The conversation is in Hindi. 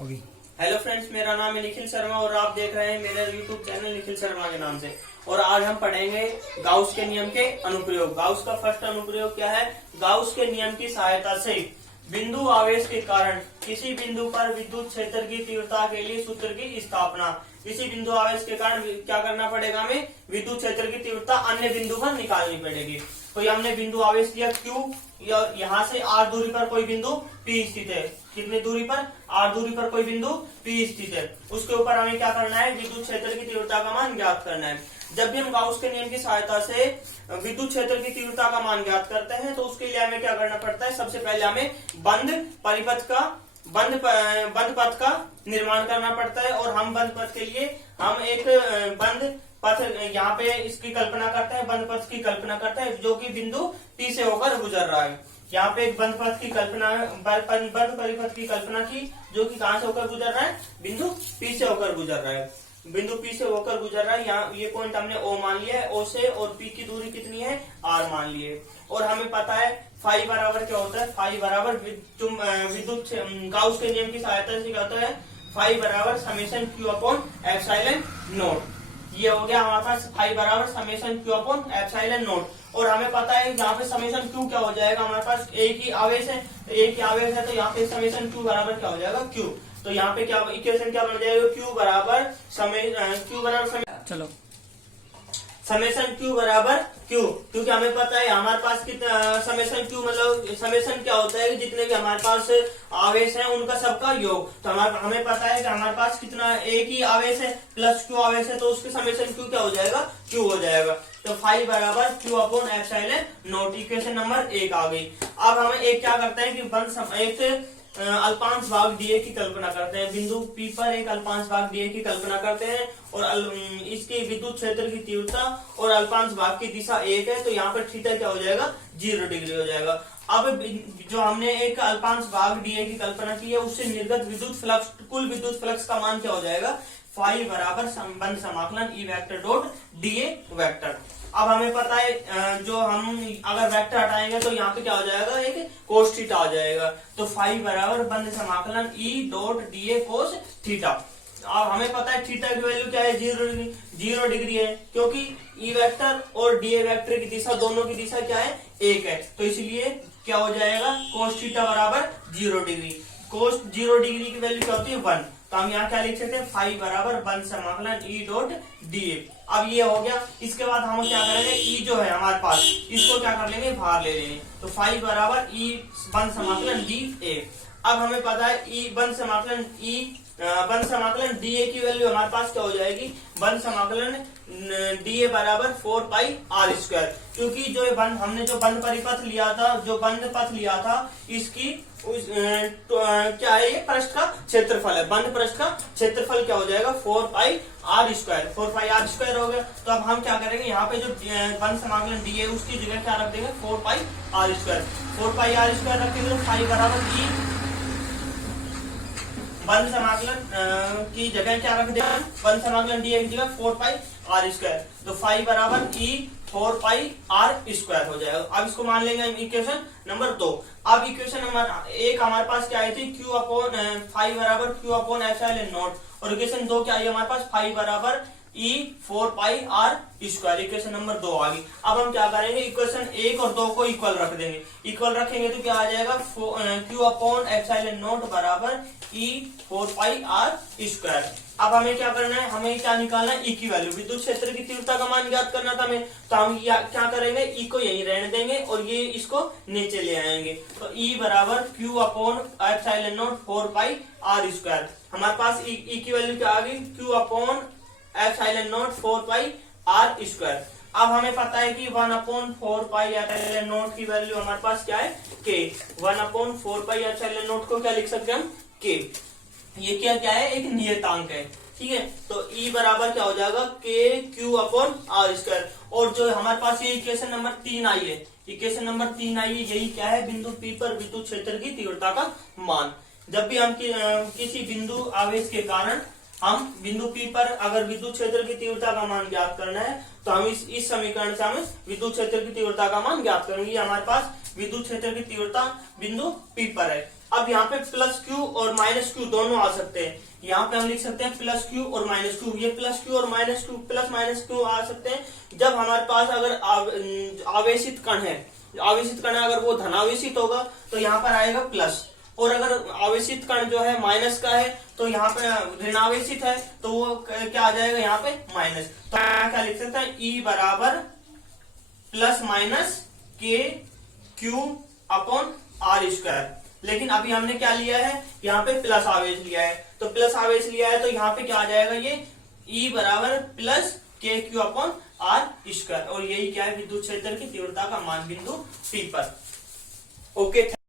होगी। हेलो फ्रेंड्स, मेरा नाम है निखिल शर्मा और आप देख रहे हैं मेरा यूट्यूब चैनल निखिल शर्मा के नाम से। और आज हम पढ़ेंगे गाउस के नियम के अनुप्रयोग। गाउस का फर्स्ट अनुप्रयोग क्या है? गाउस के नियम की सहायता से बिंदु आवेश के कारण किसी बिंदु पर विद्युत क्षेत्र की तीव्रता के लिए सूत्र की स्थापना। किसी बिंदु आवेश के कारण क्या करना पड़ेगा? हमें विद्युत क्षेत्र की तीव्रता अन्य बिंदु पर निकालनी पड़ेगी। तो हमने बिंदु आवेश लिया Q, यहाँ से R दूरी पर कोई बिंदु P स्थित है। कितनी दूरी पर? R दूरी पर कोई बिंदु P स्थित है। उसके ऊपर हमें क्या करना है? विद्युत क्षेत्र की तीव्रता का मान ज्ञात करना है। जब भी हम गाउस के नियम की सहायता से विद्युत क्षेत्र की तीव्रता का मान ज्ञात करते हैं तो उसके लिए हमें क्या करना पड़ता है? सबसे पहले हमें बंद पथ का निर्माण करना पड़ता है। और हम बंद पथ के लिए हम एक बंद पथ यहाँ पे इसकी कल्पना करते हैं, बंद पथ की कल्पना करते हैं जो कि बिंदु P से होकर गुजर रहा है। यहाँ पे एक बंद पथ की कल्पना, बंद परिपथ की कल्पना की जो कि कहाँ से होकर गुजर रहा है? बिंदु P से होकर गुजर रहा है। बिंदु P से होकर गुजर रहा है। यहाँ ये पॉइंट हमने O मान लिया है। O से और P की दूरी कितनी है? R मान लिए। और हमें पता है फाई बराबर क्या होता है? फाई बराबर विद्युत गाउस के नियम की सहायता से क्या होता है? फाई बराबर summation Q upon epsilon not. ये हो गया हमारे पास फाई बराबर summation Q upon epsilon not. और हमें पता है यहाँ पे समेशन Q क्या हो जाएगा? हमारे पास एक ही आवेश है, तो यहाँ पे समेशन Q बराबर क्या हो जाएगा? Q। तो यहाँ पे क्या इक्वेशन क्या बन जाएगा? Q बराबर चलो समेशन Q बराबर Q, क्योंकि हमें पता है हमारे पास कितना समेशन Q मतलब समेशन क्या होता है? जितने भी हमारे पास आवेश हैं उनका सबका योग। तो हमें पता है कि हमारे पास कितना एक ही आवेश है प्लस Q आवेश है, तो उसके समेशन Q क्या हो जाएगा? Q हो जाएगा। तो फाई बराबर Q upon epsilon not. Equation number 1 आ गई। अब हमें एक क्या करते हैं कि एक अल्पांश भाग डीए की कल्पना करते हैं। बिंदु P पर एक अल्पांश भाग डीए की कल्पना करते हैं और इसकी विद्युत क्षेत्र की तीव्रता और अल्पांश भाग की दिशा 1 है। तो यहाँ पर थीटा क्या हो जाएगा? 0 डिग्री हो जाएगा। अब जो हमने एक अल्पांश भाग डीए की कल्पना की है उससे निर्गत विद्युत फ्लक्स, कुल विद्युत फ्लक्स का मान क्या हो जाएगा? फाई बराबर संबंध समाकलन E vector dot DA vector. अब हमें पता है जो हम अगर वेक्टर हटाएंगे तो यहाँ पे क्या हो जाएगा? एक कोस थीटा आ जाएगा। तो फाई बराबर बंद समाकलन E dot DA cos theta. अब हमें पता है थीटा की वैल्यू क्या है? 0 डिग्री है, क्योंकि ई वेक्टर और डीए वेक्टर की दिशा, दोनों की दिशा क्या है? 1 है। तो इसलिए क्या हो जाएगा? कोस थीटा बराबर 0 डिग्री। कोस 0 डिग्री की वैल्यू क्या होती है? 1। तो हम यहाँ क्या लिख सकते हैं? फाई बराबर बंद समाकलन ई डॉट डीए। अब ये हो गया। इसके बाद हम क्या करेंगे? ई जो है हमारे पास, इसको क्या कर लेंगे? बाहर ले लेंगे। तो फाई बराबर ई बंद समाकलन डी ए। अब हमें पता है ई बंद समाकलन डी ए की वैल्यू हमारे पास क्या हो जाएगी? बंद समाकलन डी ए बराबर 4 पाई आर स्क्वायर। क्योंकि जो हमने जो बंद परिपथ लिया था, जो बंद पथ लिया था, इसकी क्या है? ये पृष्ठ का क्षेत्रफल है। बंद पृष्ठ का क्षेत्रफल क्या हो जाएगा? 4 pi R square. 4 pi R square हो गया। तो अब हम क्या करेंगे? यहाँ पे जो बंद समाकलन डी है उसकी जगह क्या रख देंगे? 4 pi R square. 4 pi R square रखेंगे तो फाई बराबर ई बंद समाकलन की जगह क्या रख देंगे? बंद समाकलन डी की जगह 4 पाई आर स्क्वायर। तो फाई बराबर ई 4 पाई आर स्क्वायर हो जाएगा। अब इसको मान लेंगे हम इक्वेशन नंबर 2। अब इक्वेशन नंबर 1 हमारे पास क्या आई थी? Q अपॉन फाई बराबर Q अपॉन एप्सिलॉन नॉट। और इक्वेशन 2 क्या आई हमारे पास? फाई बराबर ई 4 pi R square. Equation number 2 आ गई। अब हम क्या करेंगे? इक्वेशन 1 और 2 को इक्वल रख देंगे। इक्वल रखेंगे तो क्या आ जाएगा? Q अपॉन एप्सिलॉन नॉट बराबर ई 4 पाई आर स्क्वायर। अब हमें क्या करना है? हमें क्या निकालना है? ई की वैल्यू, विद्युत क्षेत्र की तीव्रता का मान ज्ञात करना था हमें। तो हम क्या करेंगे? ई को यहीं रहने देंगे और ये इसको नीचे ले आएंगे। तो ई बराबर Q upon epsilon naught 4 pi R square. हमारे पास ई की वैल्यू क्या आ गई? Q upon epsilon naught 4 pi R square. अब हमें पता है कि 1 अपॉन 4 पाई एप्सिलॉन नॉट की वैल्यू हमारे पास क्या है? K। 1 upon 4 pi epsilon naught को क्या लिख सकते हैं हम? K। ये क्या है? एक नियतांक है। ठीक है। तो E बराबर क्या हो जाएगा? K Q upon R square. और जो हमारे पास ये इक्वेशन नंबर 3 आई है, इक्वेशन नंबर 3 आई है, यही क्या है? बिंदु P पर विद्युत क्षेत्र की तीव्रता का मान। जब भी हम किसी बिंदु आवेश के कारण हम बिंदु P पर अगर विद्युत क्षेत्र की तीव्रता का मान ज्ञात करना है तो हम इस समीकरण से हमें विद्युत क्षेत्र की तीव्रता का मान ज्ञात करेंगे। हमारे पास विद्युत क्षेत्र की तीव्रता बिंदु P पर है। अब यहाँ पे प्लस क्यू और माइनस क्यू दोनों आ सकते हैं। यहाँ पे हम लिख सकते हैं प्लस क्यू और माइनस क्यू। ये प्लस क्यू और minus Q, plus minus Q आ सकते हैं जब हमारे पास अगर आवेशित कण है, आवेशित कण अगर वो धनावेशित होगा तो यहाँ पर आएगा प्लस, और अगर आवेशित कण जो है माइनस का है तो यहाँ पे ऋणावेशित है तो वो क्या आ जाएगा यहाँ पे माइनस। तो क्या लिख सकते हैं, ई बराबर प्लस माइनस के क्यू अपॉन आर स्क्वायर। लेकिन अभी हमने क्या लिया है, यहाँ पे प्लस आवेश लिया है, तो प्लस आवेश लिया है तो यहाँ पे क्या आ जाएगा, ये ई बराबर प्लस के क्यू अपॉन आर स्क्वायर। और यही क्या है, विद्युत क्षेत्र की तीव्रता का मान बिंदु P पर। ओके।